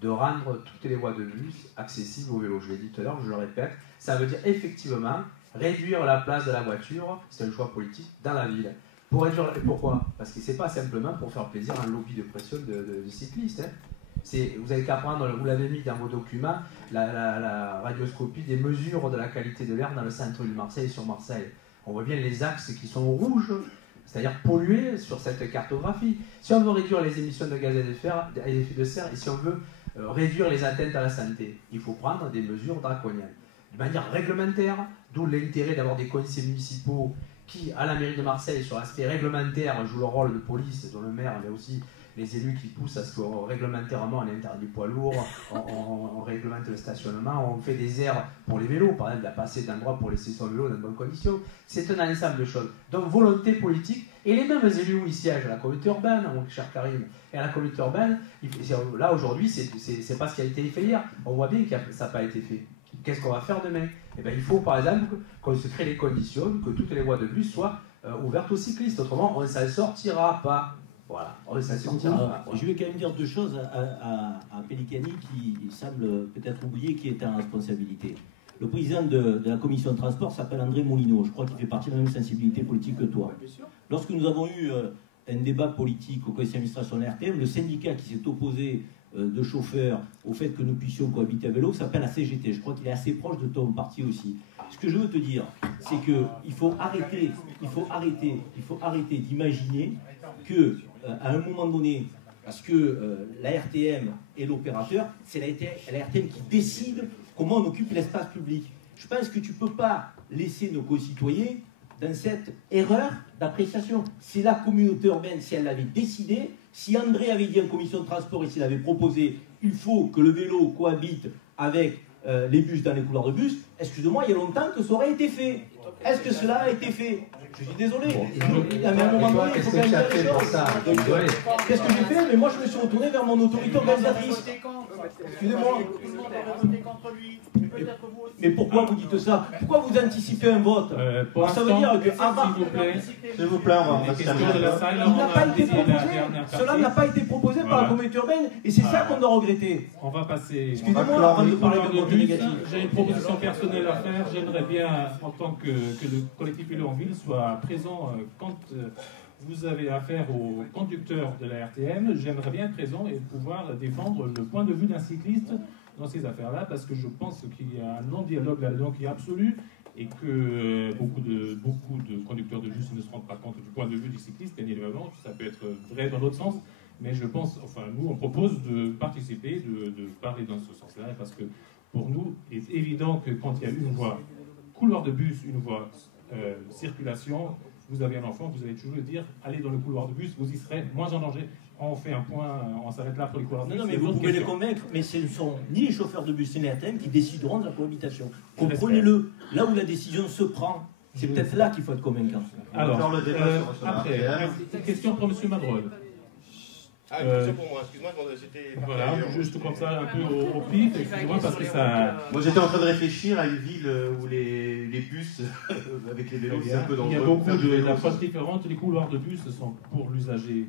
de rendre toutes les voies de bus accessibles au vélo. Je l'ai dit tout à l'heure, je le répète, ça veut dire effectivement réduire la place de la voiture, c'est un choix politique, dans la ville. Pourquoi? Parce que c'est pas simplement pour faire plaisir à un lobby de pression de cyclistes. Hein. Vous avez qu'à prendre, vous l'avez mis dans vos documents, la radioscopie des mesures de la qualité de l'air dans le centre de Marseille et sur Marseille. On voit bien les axes qui sont rouges, c'est-à-dire pollués sur cette cartographie. Si on veut réduire les émissions de gaz à effet de serre et si on veut réduire les atteintes à la santé, il faut prendre des mesures draconiennes. De manière réglementaire, d'où l'intérêt d'avoir des conseils municipaux qui, à la mairie de Marseille, sur l'aspect réglementaire, jouent le rôle de police, dont le maire, mais aussi les élus qui poussent à ce que réglementairement on interdit les poids lourds, on réglemente le stationnement, on fait des aires pour les vélos, par exemple, il y a pas assez d'endroits pour laisser son vélo dans de bonnes conditions. C'est un ensemble de choses. Donc, volonté politique, et les mêmes élus où ils siègent, à la communauté urbaine, mon cher Karim, et à la communauté urbaine, là aujourd'hui, c'est pas ce qui a été fait hier. On voit bien que ça n'a pas été fait. Qu'est-ce qu'on va faire demain? Eh bien, il faut par exemple qu'on se crée les conditions, que toutes les voies de bus soient ouvertes aux cyclistes. Autrement, on ne s'en sortira pas. Voilà, on ne s'en sortira pas. Je vais quand même dire deux choses à Pellicani qui semble peut-être oublier qui est en responsabilité. Le président de la commission de transport s'appelle André Moulineau. Je crois qu'il fait partie de la même sensibilité politique que toi. Lorsque nous avons eu un débat politique au conseil d'administration de la RTM, le syndicat qui s'est opposé de chauffeurs au fait que nous puissions cohabiter à vélo s'appelle la CGT. Je crois qu'il est assez proche de ton parti aussi. Ce que je veux te dire, c'est qu'il faut arrêter d'imaginer que à un moment donné, parce que la RTM est l'opérateur, c'est la RTM qui décide comment on occupe l'espace public. Je pense que tu ne peux pas laisser nos concitoyens dans cette erreur d'appréciation. C'est la communauté urbaine, si elle l'avait décidé, si André avait dit en commission de transport et s'il avait proposé il faut que le vélo cohabite avec les bus dans les couloirs de bus, excusez-moi, il y a longtemps que ça aurait été fait. Est-ce que cela a été fait? Je suis désolé. Mais à un moment donné, il faut quand même dire les choses. Qu'est-ce que j'ai fait? Mais moi, je me suis retourné vers mon autorité organisatrice. Excusez-moi. Mais pourquoi vous dites ça? Pourquoi vous anticipez un vote? Ça veut dire que s'il vous plaît, on va cela n'a pas été proposé par la communauté urbaine et c'est ça qu'on doit regretter. On va passer. Excusez-moi, avant de parler de côté négatif. J'ai une proposition personnelle à faire. J'aimerais bien, en tant que le collectif Vélo en Ville, soit présent quand vous avez affaire aux conducteurs de la RTM. J'aimerais bien être présent et pouvoir défendre le point de vue d'un cycliste dans ces affaires-là, parce que je pense qu'il y a un non-dialogue là-dedans qui est absolu et que beaucoup de conducteurs de bus ne se rendent pas compte du point de vue du cycliste, bien évidemment. Ça peut être vrai dans l'autre sens, mais je pense, enfin, nous, on propose de participer, de parler dans ce sens-là, parce que pour nous, il est évident que quand il y a une voie couloir de bus, une voie circulation, vous avez un enfant, vous allez toujours dire allez dans le couloir de bus, vous y serez moins en danger. On fait un point, on s'arrête là pour les couloirs de bus. Non, mais vous pouvez les convaincre, mais ce ne sont ni les chauffeurs de bus ni les RTM qui décideront de la cohabitation. Comprenez-le, là où la décision se prend, c'est peut-être là qu'il faut être convaincant. Alors, après, question pour M. Madrol. Ah, une question pour moi, excuse-moi, c'était... Voilà, juste comme ça, un peu au pif, excusez-moi, parce que ça... Moi, j'étais en train de réfléchir à une ville où les bus avec les vélos, c'est un peu dangereux. Il y a beaucoup d'approches différentes. Les couloirs de bus sont pour l'usager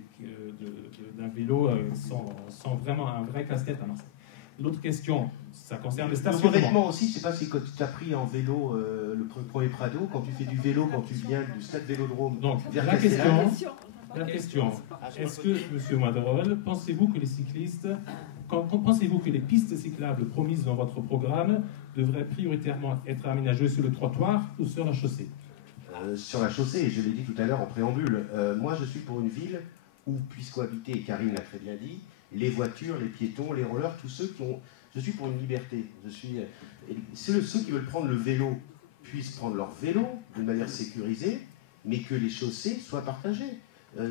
d'un vélo sans vraiment un vrai casse-tête à Marseille. L'autre question, ça concerne le stationnement. Le revêtement aussi, je ne sais pas si quand tu as pris en vélo le premier Prado, quand tu fais du vélo, quand tu viens du stade Vélodrome donc, vers la question, est-ce que, M. Madrol, pensez-vous que les cyclistes, pensez-vous que les pistes cyclables promises dans votre programme devraient prioritairement être aménagées sur le trottoir ou sur la chaussée? Sur la chaussée, je l'ai dit tout à l'heure en préambule. Moi, je suis pour une ville où puissent cohabiter, et Karine l'a très bien dit, les voitures, les piétons, les rollers, tous ceux qui ont... Je suis pour une liberté. Ceux qui veulent prendre le vélo puissent prendre leur vélo de manière sécurisée, mais que les chaussées soient partagées.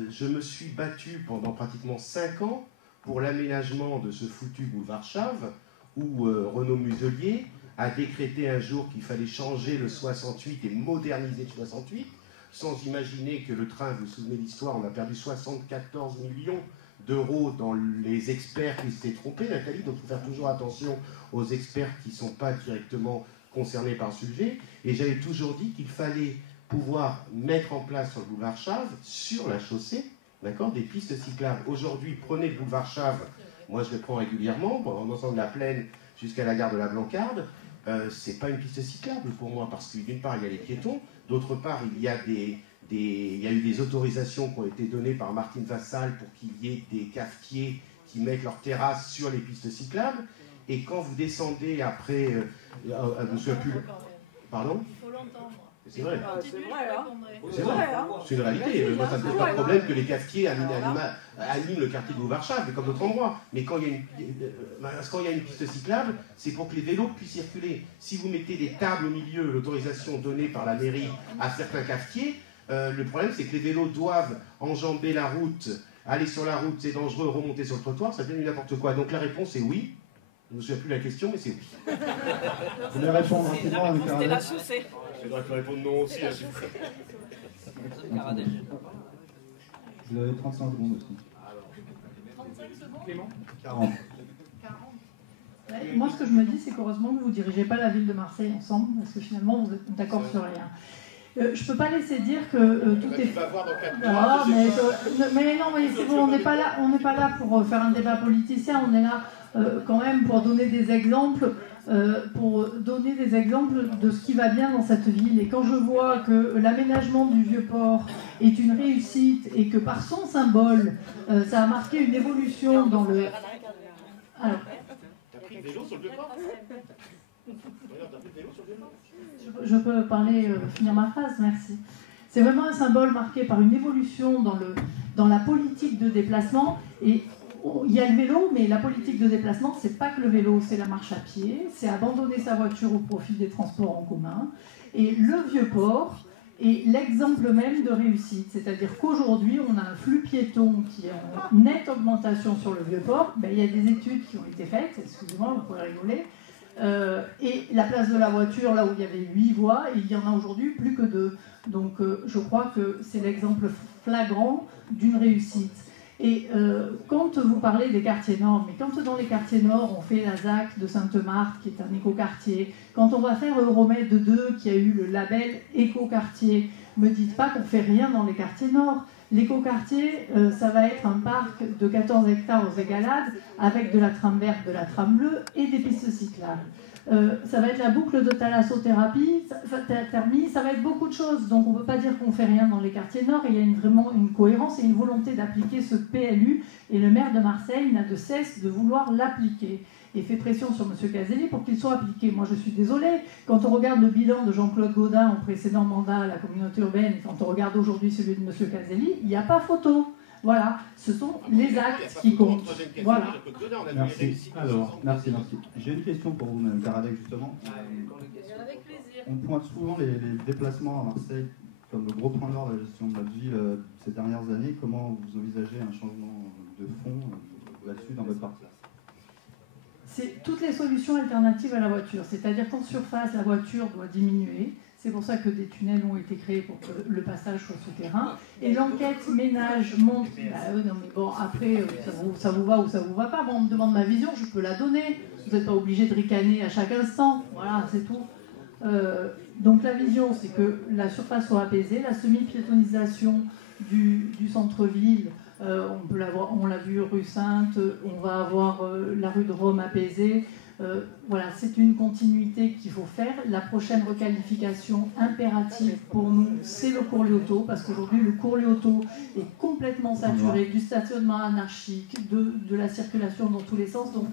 Je me suis battu pendant pratiquement 5 ans pour l'aménagement de ce foutu boulevard Chave, où Renaud Muselier a décrété un jour qu'il fallait changer le 68 et moderniser le 68, sans imaginer que le train, vous vous souvenez de l'histoire, on a perdu 74 millions d'euros dans les experts qui s'étaient trompés, Nathalie, donc il faut faire toujours attention aux experts qui ne sont pas directement concernés par ce sujet. Et j'avais toujours dit qu'il fallait pouvoir mettre en place sur le boulevard Chave, sur la chaussée, d'accord, des pistes cyclables. Aujourd'hui, prenez le boulevard Chave, moi je le prends régulièrement, pendant l'ensemble de la plaine jusqu'à la gare de la Blancarde, c'est pas une piste cyclable pour moi, parce que d'une part il y a les piétons, d'autre part il y a il y a eu des autorisations qui ont été données par Martine Vassal pour qu'il y ait des cafetiers qui mettent leurs terrasses sur les pistes cyclables, et quand vous descendez après, je me souviens plus... Pardon ? C'est vrai. C'est vrai, hein. C'est vrai, hein. C'est une réalité. Moi, ça ne pose pas de problème que les cafetiers animent le quartier de Boulevard-Chave, mais comme d'autres endroits. Mais quand il y a une piste cyclable, c'est pour que les vélos puissent circuler. Si vous mettez des tables au milieu, l'autorisation donnée par la mairie à certains cafetiers, le problème, c'est que les vélos doivent enjamber la route, aller sur la route, c'est dangereux, remonter sur le trottoir, ça devient n'importe quoi. Donc la réponse est oui. Je ne me souviens plus de la question, mais c'est oui. Vous voulez répondre rapidement à C'était la chaussée. C'est vrai qu'il faut répondre non aussi. Vous avez 35 secondes aussi. 35 secondes Clément ? 40. Moi, ce que je me dis, c'est qu'heureusement que vous ne dirigez pas la ville de Marseille ensemble, parce que finalement, vous êtes d'accord sur rien. Je ne peux pas laisser dire que tout est... Ah, mais non, mais c'est bon, on n'est pas là pour faire un débat politicien, on est là quand même pour donner des exemples pour donner des exemples de ce qui va bien dans cette ville. Et quand je vois que l'aménagement du Vieux-Port est une réussite et que par son symbole, ça a marqué une évolution dans le... Alors, T'as pris le vélo sur le Vieux-Port ? je peux parler, finir ma phrase, merci. C'est vraiment un symbole marqué par une évolution dans la politique de déplacement. Et il y a le vélo, mais la politique de déplacement, c'est pas que le vélo, c'est la marche à pied, c'est abandonner sa voiture au profit des transports en commun. Et le Vieux-Port est l'exemple même de réussite. C'est-à-dire qu'aujourd'hui, on a un flux piéton qui est en nette augmentation sur le Vieux-Port. Ben, il y a des études qui ont été faites, excusez-moi, vous pouvez rigoler. Et la place de la voiture, là où il y avait 8 voies, il y en a aujourd'hui plus que 2. Donc je crois que c'est l'exemple flagrant d'une réussite. Et quand vous parlez des quartiers nord, mais quand dans les quartiers nord, on fait la ZAC de Sainte-Marthe, qui est un écoquartier, quand on va faire Euromed 2, qui a eu le label écoquartier, ne me dites pas qu'on ne fait rien dans les quartiers nord. L'écoquartier, ça va être un parc de 14 hectares aux Égalades, avec de la trame verte, de la trame bleue et des pistes cyclables. Ça va être la boucle de thalassothérapie, ça va être beaucoup de choses. Donc on ne peut pas dire qu'on ne fait rien dans les quartiers nord. Il y a vraiment une cohérence et une volonté d'appliquer ce PLU. Et le maire de Marseille n'a de cesse de vouloir l'appliquer. Et fait pression sur M. Caselli pour qu'il soit appliqué. Moi je suis désolée, quand on regarde le bilan de Jean-Claude Gaudin au précédent mandat à la communauté urbaine, et quand on regarde aujourd'hui celui de M. Caselli, il n'y a pas photo. Voilà, ce sont les actes qui comptent. Voilà. Merci. Alors, merci. J'ai une question pour vous, Mme Caradec, justement. Avec plaisir. On pointe souvent les déplacements à Marseille comme le gros point noir de la gestion de notre ville ces dernières années. Comment vous envisagez un changement de fond là-dessus dans votre parti ? C'est toutes les solutions alternatives à la voiture. C'est-à-dire qu'en surface, la voiture doit diminuer. C'est pour ça que des tunnels ont été créés pour que le passage soit souterrain. Et l'enquête ménage montre... non mais bon, après, ça vous va ou ça vous va pas. Bon, on me demande ma vision, je peux la donner. Vous n'êtes pas obligé de ricaner à chaque instant. Voilà, c'est tout. Donc la vision, c'est que la surface soit apaisée, la semi-piétonisation du centre-ville, on l'a vu rue Sainte, on va avoir la rue de Rome apaisée. Voilà, c'est une continuité qu'il faut faire. La prochaine requalification impérative pour nous, c'est le cours Léoto, parce qu'aujourd'hui, le cours Léoto est complètement saturé du stationnement anarchique, de la circulation dans tous les sens. Donc,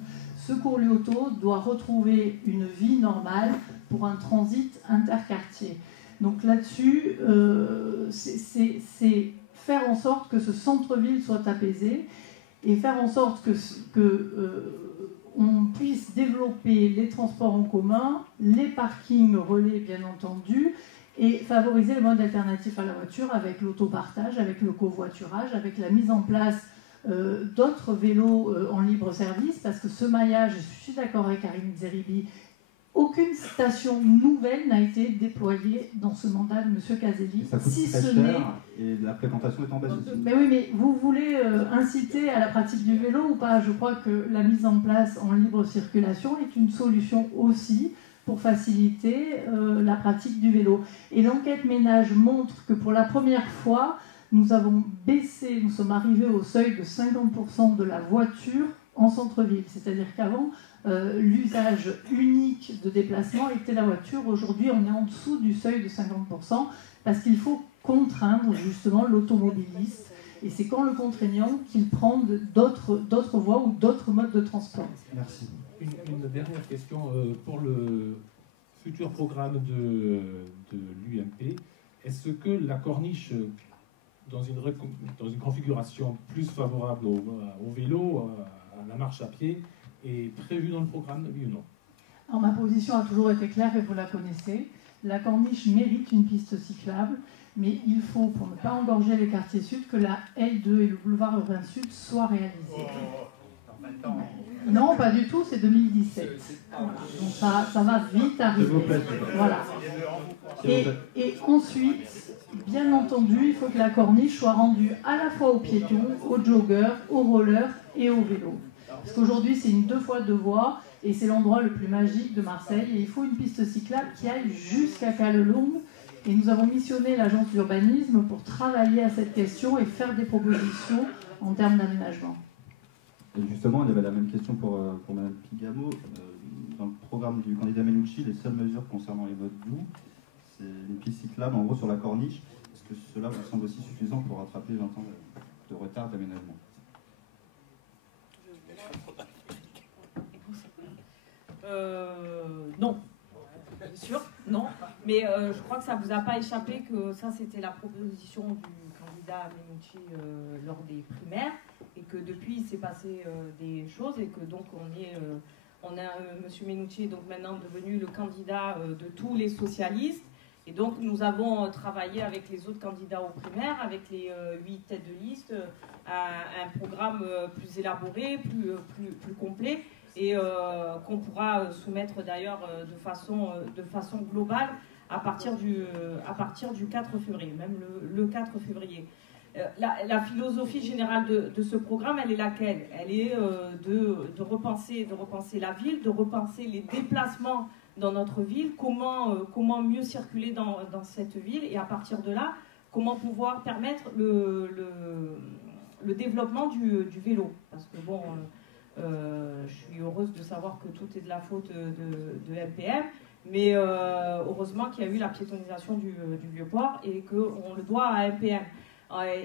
ce cours Léoto doit retrouver une vie normale pour un transit interquartier. Donc là-dessus, c'est faire en sorte que ce centre-ville soit apaisé et faire en sorte on puisse développer les transports en commun, les parkings relais bien entendu, et favoriser le mode alternatif à la voiture avec l'autopartage, avec le covoiturage, avec la mise en place d'autres vélos en libre service, parce que ce maillage, je suis d'accord avec Karim Zeribi, aucune station nouvelle n'a été déployée dans ce mandat de M. Caselli. Ça coûte très cher et la fréquentation est en baisse aussi. Mais oui, mais vous voulez inciter à la pratique du vélo ou pas? Je crois que la mise en place en libre circulation est une solution aussi pour faciliter la pratique du vélo. Et l'enquête ménage montre que pour la première fois, nous avons baissé, nous sommes arrivés au seuil de 50% de la voiture en centre-ville. C'est-à-dire qu'avant, l'usage unique de déplacement était la voiture. Aujourd'hui, on est en dessous du seuil de 50% parce qu'il faut contraindre justement l'automobiliste. Et c'est qu'en le contraignant qu'il prend d'autres voies ou d'autres modes de transport. Merci. Une dernière question pour le futur programme de l'UMP. Est-ce que la corniche, dans une configuration plus favorable au vélo, à la marche à pied, est prévue dans le programme, oui ou non? Alors, ma position a toujours été claire et vous la connaissez. La corniche mérite une piste cyclable, mais il faut, pour ne pas engorger les quartiers sud, que la L2 et le boulevard urbain sud soient réalisés. Non, pas du tout, c'est 2017. Voilà. Donc ça va vite arriver. Voilà. Et ensuite, bien entendu, il faut que la corniche soit rendue à la fois aux piétons, aux joggeurs, aux rollers et aux vélos. Parce qu'aujourd'hui, c'est une 2 fois 2 voies et c'est l'endroit le plus magique de Marseille. Et il faut une piste cyclable qui aille jusqu'à Callelongue. Et nous avons missionné l'agence d'urbanisme pour travailler à cette question et faire des propositions en termes d'aménagement. Et justement, il y avait la même question pour Mme Pigamo. dans le programme du candidat Menucci, les seules mesures concernant les modes doux, c'est une piste cyclable en gros sur la corniche. Est-ce que cela vous semble aussi suffisant pour rattraper 20 ans de retard d'aménagement? Non, bien sûr, non. Mais je crois que ça ne vous a pas échappé que ça, c'était la proposition du candidat Menucci lors des primaires, et que depuis, il s'est passé des choses, et que donc on a M. Menucci est donc maintenant devenu le candidat de tous les socialistes. Et donc, nous avons travaillé avec les autres candidats aux primaires, avec les 8 têtes de liste, un programme plus élaboré, plus complet, et qu'on pourra soumettre d'ailleurs de façon globale à partir du 4 février, même le 4 février. La philosophie générale de ce programme, elle est laquelle? Elle est de repenser la ville, de repenser les déplacements dans notre ville, comment mieux circuler dans cette ville, et à partir de là, comment pouvoir permettre le développement du vélo. Parce que bon, je suis heureuse de savoir que tout est de la faute de MPM, mais heureusement qu'il y a eu la piétonisation du Vieux-Port et qu'on le doit à MPM.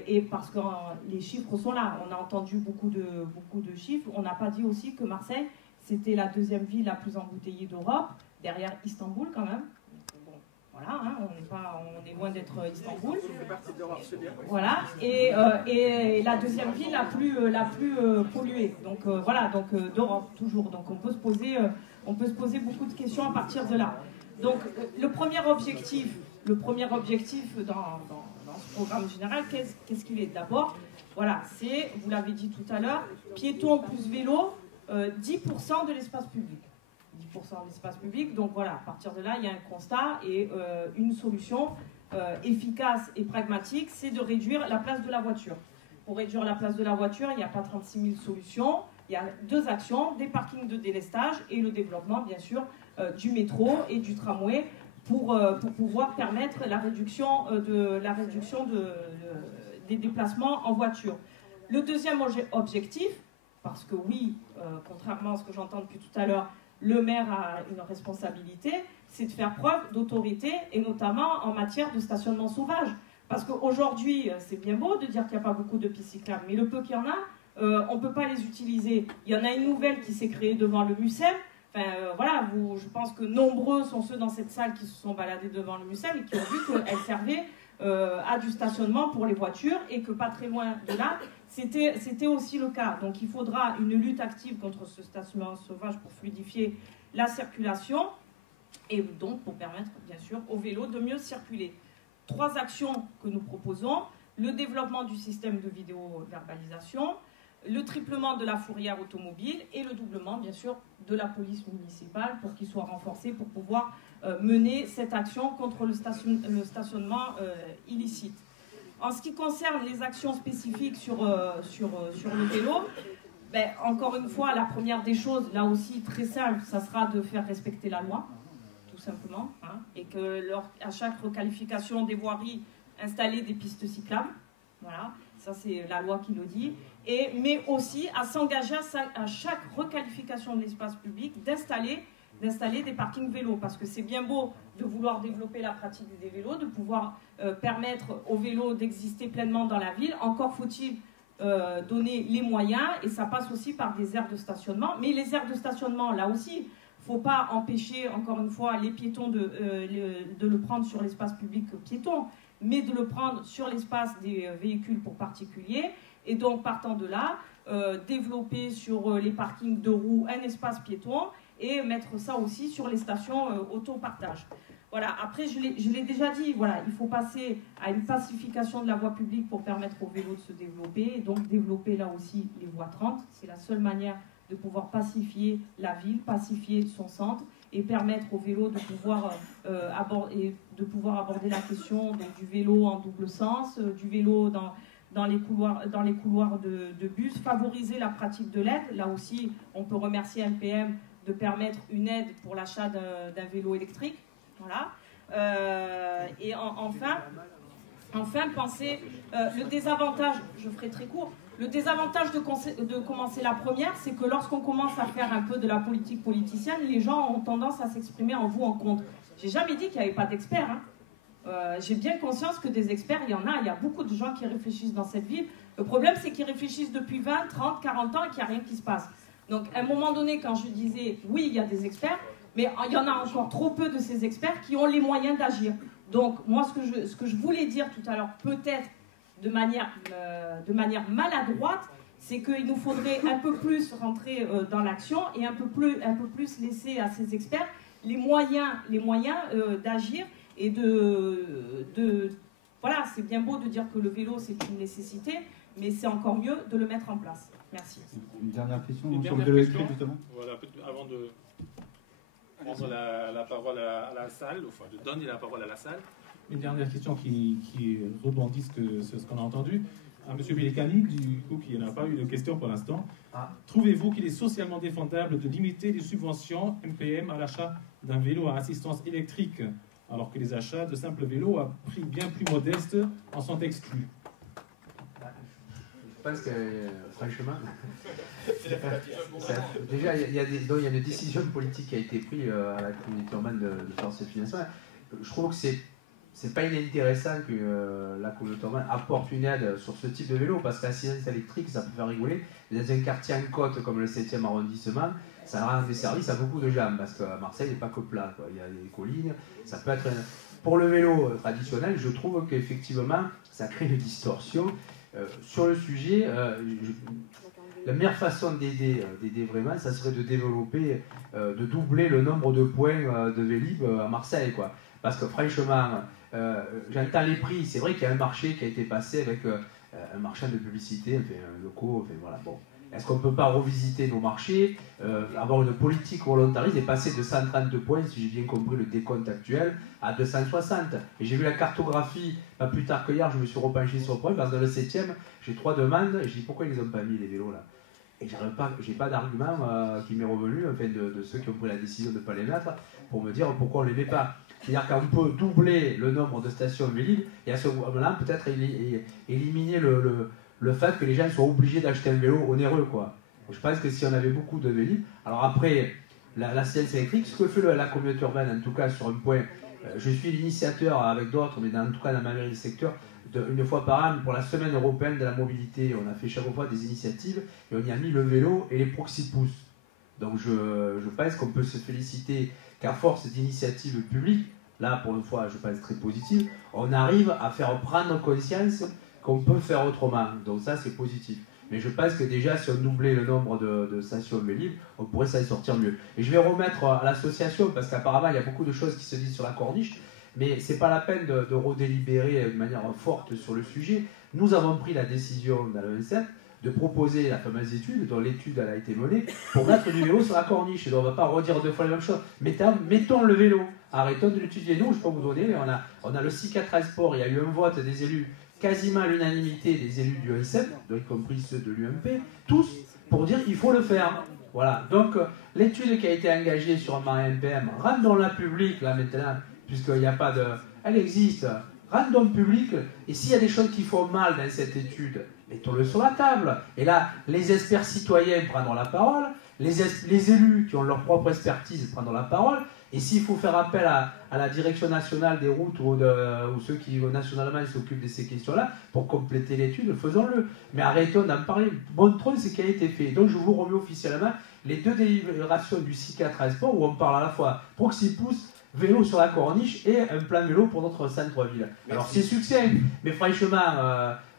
Et parce que les chiffres sont là, on a entendu beaucoup de chiffres. On n'a pas dit aussi que Marseille, c'était la deuxième ville la plus embouteillée d'Europe, derrière Istanbul quand même. Bon, voilà, hein, on est loin d'être Istanbul. Voilà, et la deuxième ville la plus polluée. Donc voilà, donc d'Europe toujours. Donc on peut se poser beaucoup de questions à partir de là. Donc le premier objectif dans ce programme général, qu'est-ce qu'il est? D'abord, voilà, c'est, vous l'avez dit tout à l'heure, piéton plus vélo, 10% de l'espace public. 10% de l'espace public, donc voilà, à partir de là, il y a un constat et une solution efficace et pragmatique, c'est de réduire la place de la voiture. Pour réduire la place de la voiture, il n'y a pas 36 000 solutions, il y a 2 actions, des parkings de délestage et le développement, bien sûr, du métro et du tramway, pour pouvoir permettre la réduction des déplacements en voiture. Le deuxième objectif, parce que oui, contrairement à ce que j'entends depuis tout à l'heure, le maire a une responsabilité, c'est de faire preuve d'autorité, et notamment en matière de stationnement sauvage. Parce qu'aujourd'hui, c'est bien beau de dire qu'il n'y a pas beaucoup de pistes cyclables, mais le peu qu'il y en a, on ne peut pas les utiliser. Il y en a une nouvelle qui s'est créée devant le MUSEM. Enfin, voilà, je pense que nombreux sont ceux dans cette salle qui se sont baladés devant le MUSEM et qui ont vu qu'elle servait à du stationnement pour les voitures, et que pas très loin de là, c'était aussi le cas. Donc il faudra une lutte active contre ce stationnement sauvage pour fluidifier la circulation et donc pour permettre bien sûr aux vélos de mieux circuler. 3 actions que nous proposons: le développement du système de vidéo-verbalisation, le triplement de la fourrière automobile et le doublement, bien sûr, de la police municipale pour qu'il soit renforcé pour pouvoir mener cette action contre le stationnement illicite. En ce qui concerne les actions spécifiques sur le vélo, encore une fois, la première des choses, là aussi très simple, ça sera de faire respecter la loi, tout simplement, hein, et que à chaque requalification des voiries, installer des pistes cyclables. Voilà, ça c'est la loi qui le dit. Mais aussi à s'engager à chaque requalification de l'espace public d'installer des parkings vélos, parce que c'est bien beau de vouloir développer la pratique des vélos, de pouvoir permettre aux vélos d'exister pleinement dans la ville. Encore faut-il donner les moyens, et ça passe aussi par des aires de stationnement. Mais les aires de stationnement, là aussi, il ne faut pas empêcher, encore une fois, les piétons de le prendre sur l'espace public piéton, mais de le prendre sur l'espace des véhicules pour particuliers. Et donc, partant de là, développer sur les parkings de roues un espace piéton et mettre ça aussi sur les stations autopartage. Voilà, après, je l'ai déjà dit, voilà, il faut passer à une pacification de la voie publique pour permettre aux vélos de se développer, et donc développer là aussi les voies 30. C'est la seule manière de pouvoir pacifier la ville, pacifier son centre, et permettre aux vélos de pouvoir, aborder la question donc, du vélo en double sens, du vélo dans les couloirs de bus, favoriser la pratique de l'aide. Là aussi, on peut remercier MPM de permettre une aide pour l'achat d'un vélo électrique. Voilà. Et enfin penser le désavantage, je ferai très court, Le désavantage de commencer la première, c'est que lorsqu'on commence à faire un peu de la politique politicienne, les gens ont tendance à s'exprimer en vous, en contre. J'ai jamais dit qu'il n'y avait pas d'experts. Hein. J'ai bien conscience que des experts, il y en a. Il y a beaucoup de gens qui réfléchissent dans cette ville. Le problème, c'est qu'ils réfléchissent depuis 20, 30, 40 ans et qu'il n'y a rien qui se passe. Donc, à un moment donné, quand je disais, oui, il y a des experts, mais il y en a encore trop peu de ces experts qui ont les moyens d'agir. Donc, moi, ce que je voulais dire tout à l'heure, peut-être de manière maladroite, c'est qu'il nous faudrait un peu plus rentrer dans l'action et un peu plus laisser à ces experts les moyens d'agir et voilà, c'est bien beau de dire que le vélo, c'est une nécessité, mais c'est encore mieux de le mettre en place. Merci. Une dernière question Une sur le dernière vélo question. électrique, justement. Voilà, avant de prendre la parole à la salle, enfin de donner la parole à la salle, une dernière question qui rebondit sur ce qu'on a entendu. À M. Pellicani, du coup, qui n'a pas eu de question pour l'instant. Trouvez-vous qu'il est socialement défendable de limiter les subventions MPM à l'achat d'un vélo à assistance électrique, alors que les achats de simples vélos à prix bien plus modeste en sont exclus? Je pense que, franchement, déjà, il y a une décision politique qui a été prise à la communauté urbaine de faire ce financement. Je trouve que c'est pas inintéressant que la communauté urbaine apporte une aide sur ce type de vélo, parce que l'assistance électrique, ça peut faire rigoler. Mais dans un quartier en côte comme le 7e arrondissement, ça rend des services à beaucoup de gens, parce qu'à Marseille, il n'est pas que plat, quoi. Il y a des collines, ça peut être... Pour le vélo traditionnel, je trouve qu'effectivement, ça crée une distorsion. Sur le sujet, la meilleure façon d'aider vraiment, ça serait de développer, de doubler le nombre de points de Vélib à Marseille, quoi. Parce que franchement, j'entends les prix. C'est vrai qu'il y a un marché qui a été passé avec un marchand de publicité, locaux, voilà, bon. Est-ce qu'on ne peut pas revisiter nos marchés, avoir une politique volontariste et passer de 132 points, si j'ai bien compris le décompte actuel, à 260? Et j'ai vu la cartographie, pas plus tard que hier, je me suis repenché sur le point, parce que dans le 7e, j'ai 3 demandes, et je dis pourquoi ils n'ont pas mis les vélos là? Et j'ai pas d'argument qui m'est revenu, enfin, de ceux qui ont pris la décision de ne pas les mettre, pour me dire pourquoi on ne les met pas. C'est-à-dire qu'on peut doubler le nombre de stations Vélib, et à ce moment-là, peut-être éliminer le fait que les gens soient obligés d'acheter un vélo onéreux, quoi. Je pense que si on avait beaucoup de Vélib, alors après, l'assistance électrique, ce que fait la communauté urbaine, en tout cas sur un point, je suis l'initiateur avec d'autres, mais en tout cas dans ma mairie du secteur, une fois par an, pour la semaine européenne de la mobilité, on a fait chaque fois des initiatives, et on y a mis le vélo et les proxy-pouces. Donc je pense qu'on peut se féliciter qu'à force d'initiatives publiques, là pour une fois je pense très positive, on arrive à faire prendre conscience qu'on peut faire autrement. Donc ça c'est positif. Mais je pense que déjà si on doublait le nombre de stations Vélib, on pourrait s'en sortir mieux. Et je vais remettre à l'association, parce qu'apparemment il y a beaucoup de choses qui se disent sur la corniche, mais c'est pas la peine de redélibérer de manière forte sur le sujet. Nous avons pris la décision dans le 27 de proposer la fameuse étude, dont l'étude a été menée, pour mettre du vélo sur la corniche. Et donc on ne va pas redire deux fois la même chose. Mettons le vélo. Arrêtons de l'étudier. Nous, je peux vous donner, on a le SICA Transport, il y a eu un vote des élus, quasiment à l'unanimité des élus du ENSEP, y compris ceux de l'UMP, tous pour dire qu'il faut le faire. Voilà. Donc l'étude qui a été engagée sur un MPM, rendons-la publique là maintenant, puisqu'il n'y a pas de... Elle existe. Rendons public, et s'il y a des choses qui font mal dans cette étude, mettons-le sur la table. Et là, les experts citoyens prendront la parole, les élus qui ont leur propre expertise prendront la parole, et s'il faut faire appel à la direction nationale des routes ou ceux qui nationalement s'occupent de ces questions-là pour compléter l'étude, faisons-le. Mais arrêtons d'en parler. Montrons ce qui a été fait. Donc je vous remets officiellement les deux délibérations du SICA Transport où on parle à la fois proxy-pouce, vélo sur la corniche et un plan vélo pour notre centre-ville. Alors c'est succès, mais franchement,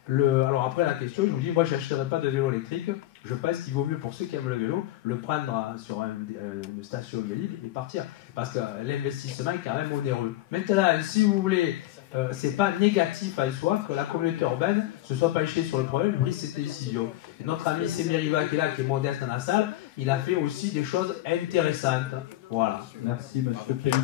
alors après la question, je vous dis, moi je n'achèterai pas de vélo électrique. Je pense qu'il vaut mieux pour ceux qui aiment le vélo, le prendre sur une station Vélib et partir. Parce que l'investissement est quand même onéreux. Maintenant, si vous voulez, c'est pas négatif en soi que la communauté urbaine se soit penchée sur le problème, prise cette décision. Et notre ami Sémériva qui est là, qui est modeste dans la salle, il a fait aussi des choses intéressantes. Voilà. Merci, monsieur Pellicani.